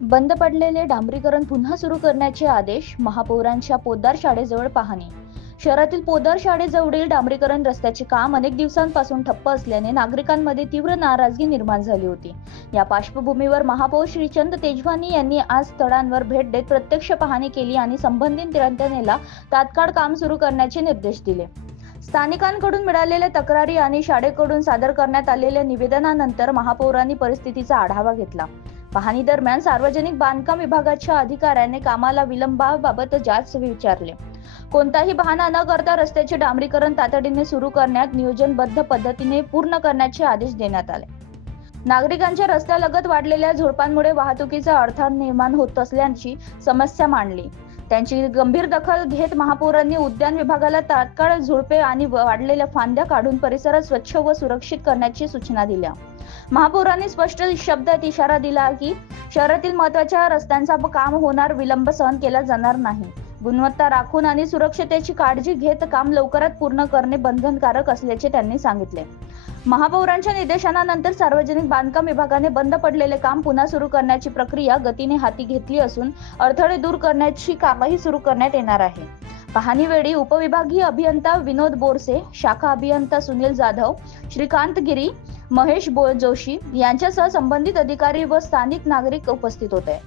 बंद पडलेले डांबरीकरण पुन्हा सुरू करण्याचे आदेश. महापौरांच्या पोद्दार शाळेजवळ पाहणी. शहरातील पोद्दार शाळेजवळील डांबरीकरण रस्त्याचे काम अनेक दिवसांपासून ठप्प असल्याने नागरिकांमध्ये तीव्र नाराजगी निर्माण झाली होती. या पार्श्वभूमीवर महापौर श्रीचंद तेजवानी यांनी आज स्थळांवर भेट देत प्रत्यक्ष पाहणी केली आणि संबंधित यंत्रणेला तात्काळ काम सुरू करण्याचे निर्देश दिले. स्थानिकांकडून मिळालेल्या तक्रारी आणि शाळेकडून सादर करण्यात आलेल्या निवेदनानंतर महापौरांनी परिस्थितीचा आढावा घेतला. पाहणी दरम्यान सार्वजनिक बांधकाम विभागाच्या अधिकाऱ्याने कामाला विलंबाबाबत जाच विचारले. कोणताही बहाणा न करता रस्त्याचे डांबरीकरण तातडीने सुरू करण्यात नियोजनबद्ध पद्धतीने पूर्ण करण्याचे आदेश देण्यात आले. नागरिकांच्या रस्त्यालगत वाढलेल्या झुडपांमुळे वाहतुकीचा अडथळा निर्माण होत असल्याची समस्या मांडली. त्यांची गंभीर दखल घेत महापौरांनी उद्यान विभागाला तात्काळ झुडपे आणि वाढलेल्या फांद्या काढून परिसरात स्वच्छ व सुरक्षित करण्याची सूचना दिल्या. महापौरांनी स्पष्ट शब्दात इशारा दिला की शहरातील महत्त्वाच्या रस्त्यांचा काम होणार विलंब सहन केला जाणार नाही. गुणवत्ता राखून आणि सुरक्षतेची काळजी घेत काम लवकरात पूर्ण करणे बंधनकारक असल्याचे त्यांनी सांगितले. महापौरांच्या निर्देशनानंतर सार्वजनिक बांधकाम विभागाने बंद पडलेले काम पुन्हा सुरू करण्याची प्रक्रिया गतीने हाती घेतली असून अडथळे दूर करण्याची कामही सुरू करण्यात येणार आहे. पाहणीवेळी उपविभागीय अभियंता विनोद बोरसे, शाखा अभियंता सुनील जाधव, श्रीकांत गिरी, महेश जोशी यांच्यासह संबंधित अधिकारी व स्थानिक नागरिक उपस्थित होते.